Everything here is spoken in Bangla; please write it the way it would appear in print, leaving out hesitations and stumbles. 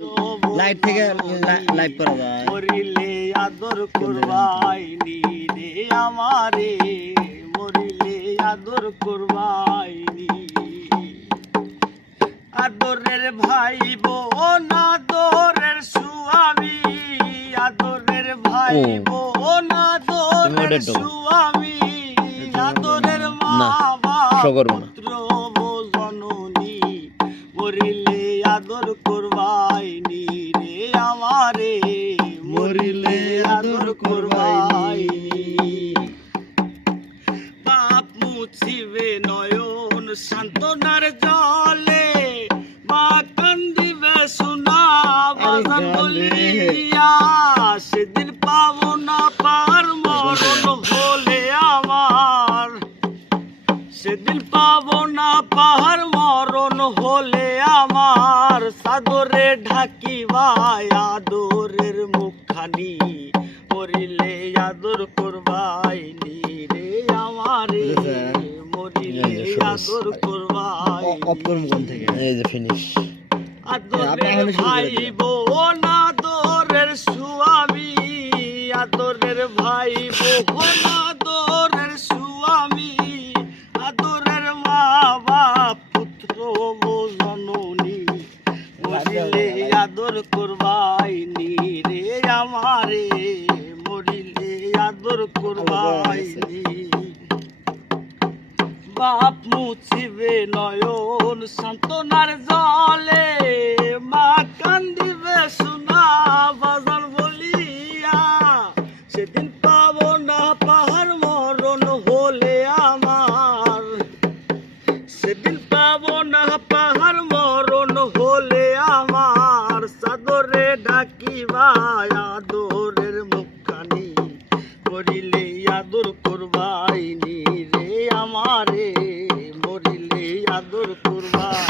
লাইভ থেকে লাইভ করা যায়। মরিলে আদর করবাইনি রে আমারে, মরিলে আদর করবাইনি। আদরের ভাই বোন আদরের স্বামী, আদরের ভাই বোন আদরের স্বামী, আদরের মা বাবা পুত্র জননী, মরিলে আদর করবাইনি রে আমারে, মরিলে আদর করবাইনি। পাপ মুছিবে নয়ন সান্ত্বনার জলে, মা কান্দিবে সোনা বাজান বলিয়া, সেদিন পাবো না পার মরণ হলে আমার, সেদিন পাবো না পাহাড় মরণ হলে আমার। সাদরে ঢাকিবাই আদরের মুখখানি, মরিলে আদর করবাইনি রে আমারে, মরিলে আদর করবাইনি। আদরের ভাই বোন আদরের স্বামী, আদরের ভাই বোন আদরের স্বামী, আদরের মা বাপ পুত্র জননী, মরিলে আদর করবাইনি রে আমারে, মরিলে আদর করবাইনি। বাপ মুছিবে নয়ন সান্ত্বনার জলে, মা কান্দিবে সোনা বাজান বলিয়া, সেদিন পাবো না পাহাড় মরণ হলে আমার, সেদিন পাবো না পাহাড় মরণ হলে আমার। সাদরে ডাকিবাই আদরের মুখখানি, মরিলে আদর করবাইনি রে আমারে, মরিলে আদর করবাই।